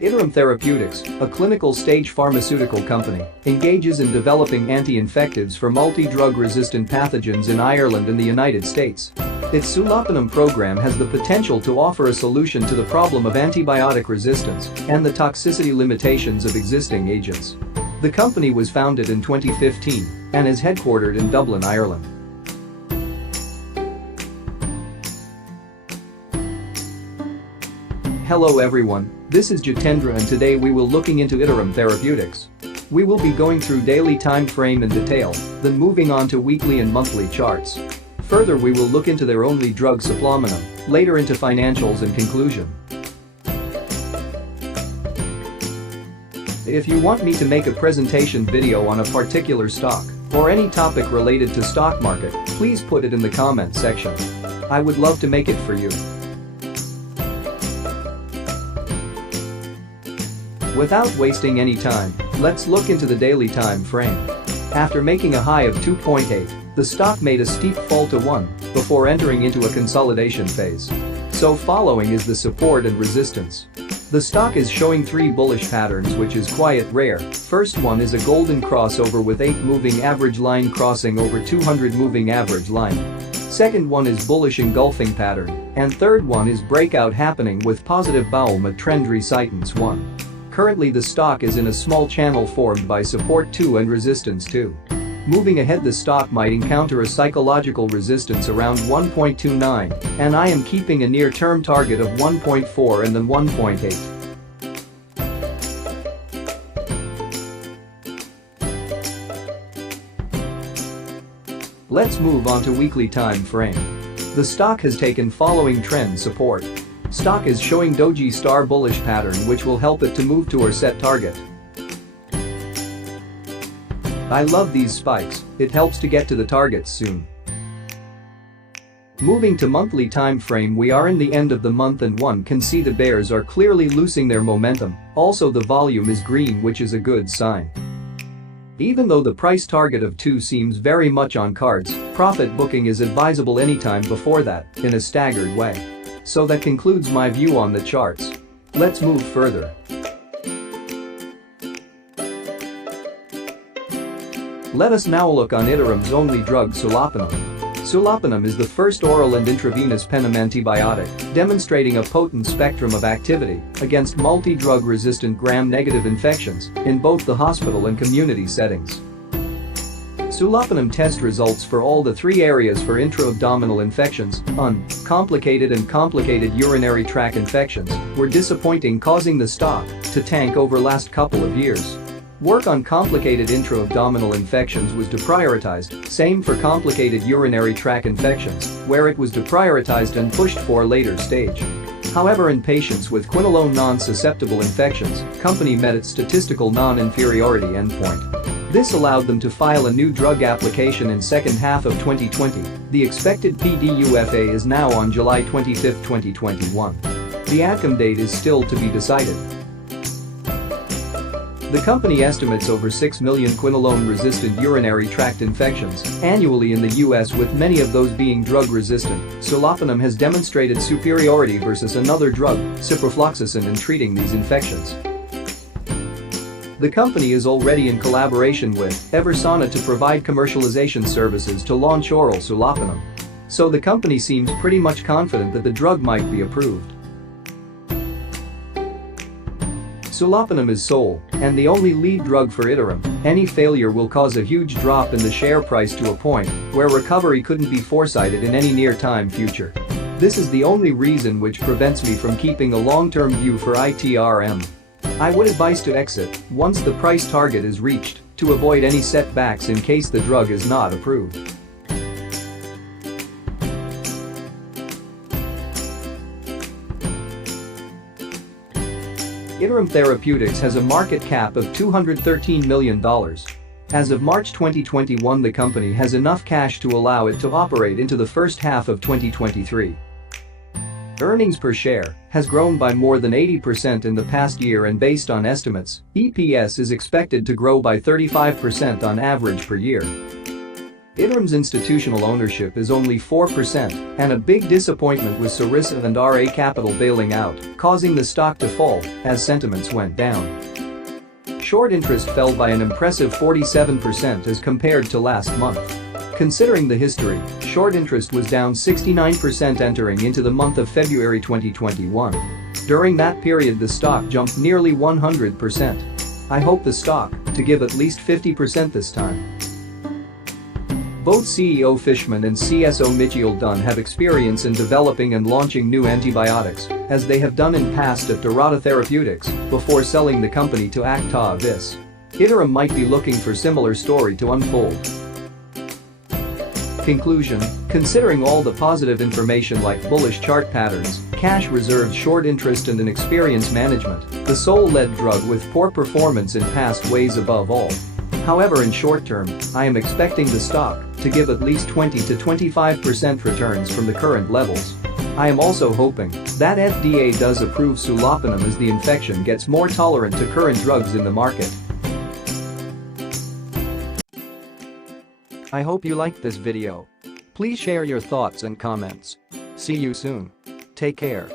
ITRM Therapeutics, a clinical-stage pharmaceutical company, engages in developing anti-infectives for multi-drug resistant pathogens in Ireland and the United States. Its sulopinum program has the potential to offer a solution to the problem of antibiotic resistance and the toxicity limitations of existing agents. The company was founded in 2015 and is headquartered in Dublin, Ireland. Hello everyone, this is Jitendra and today we will looking into ITRM Therapeutics. We will be going through daily time frame in detail, then moving on to weekly and monthly charts. Further we will look into their only drug sulopinum, later into financials and conclusion. If you want me to make a presentation video on a particular stock or any topic related to stock market, please put it in the comment section. I would love to make it for you. Without wasting any time, let's look into the daily time frame. After making a high of 2.8, the stock made a steep fall to 1 before entering into a consolidation phase. So following is the support and resistance. The stock is showing 3 bullish patterns, which is quite rare. First one is a golden crossover with 8 moving average line crossing over 200 moving average line. Second one is bullish engulfing pattern, and third one is breakout happening with positive Bauma trend resistance 1. Currently the stock is in a small channel formed by support 2 and resistance 2. Moving ahead, the stock might encounter a psychological resistance around 1.29, and I am keeping a near-term target of 1.4 and then 1.8. Let's move on to weekly time frame. The stock has taken following trend support. Stock is showing doji star bullish pattern, which will help it to move to our set target. I love these spikes, it helps to get to the targets soon. Moving to monthly time frame, we are in the end of the month and one can see the bears are clearly losing their momentum. Also the volume is green, which is a good sign. Even though the price target of 2 seems very much on cards, profit booking is advisable anytime before that, in a staggered way. So that concludes my view on the charts. Let's move further. Let us now look on ITRM's only drug sulopinum. Sulopinum is the first oral and intravenous penem antibiotic, demonstrating a potent spectrum of activity against multi-drug resistant gram-negative infections in both the hospital and community settings. Sulopinum test results for all the 3 areas for intra-abdominal infections, uncomplicated and complicated urinary tract infections, were disappointing, causing the stock to tank over last couple of years. Work on complicated intra-abdominal infections was deprioritized, same for complicated urinary tract infections, where it was deprioritized and pushed for later stage. However, in patients with quinolone non-susceptible infections, company met its statistical non-inferiority endpoint. This allowed them to file a new drug application in second half of 2020. The expected PDUFA is now on July 25, 2021. The ADCOM date is still to be decided. The company estimates over 6 million quinolone-resistant urinary tract infections annually in the US, with many of those being drug-resistant. Sulopinum has demonstrated superiority versus another drug, ciprofloxacin, in treating these infections. The company is already in collaboration with Eversana to provide commercialization services to launch oral sulopinum. So the company seems pretty much confident that the drug might be approved. Sulopinum is sole and the only lead drug for ITRM. Any failure will cause a huge drop in the share price to a point where recovery couldn't be foresighted in any near-time future. This is the only reason which prevents me from keeping a long-term view for ITRM. I would advise to exit once the price target is reached to avoid any setbacks in case the drug is not approved. ITRM Therapeutics has a market cap of $213 million. As of March 2021, the company has enough cash to allow it to operate into the first half of 2023. Earnings per share has grown by more than 80% in the past year, and based on estimates, EPS is expected to grow by 35% on average per year. ITRM's institutional ownership is only 4%, and a big disappointment was Sarissa and RA Capital bailing out, causing the stock to fall as sentiments went down. Short interest fell by an impressive 47% as compared to last month. Considering the history, short interest was down 69% entering into the month of February 2021. During that period the stock jumped nearly 100%. I hope the stock to give at least 50% this time. Both CEO Fishman and CSO Michiel Dunn have experience in developing and launching new antibiotics, as they have done in past at Dorada Therapeutics, before selling the company to Acta Vis. ITRM might be looking for similar story to unfold. Conclusion: considering all the positive information like bullish chart patterns, cash reserves, short interest and inexperienced management, the sole-led drug with poor performance in past weighs above all. However, in short term, I am expecting the stock to give at least 20 to 25% returns from the current levels. I am also hoping that FDA does approve sulopenem as the infection gets more tolerant to current drugs in the market. I hope you liked this video. Please share your thoughts and comments. See you soon. Take care.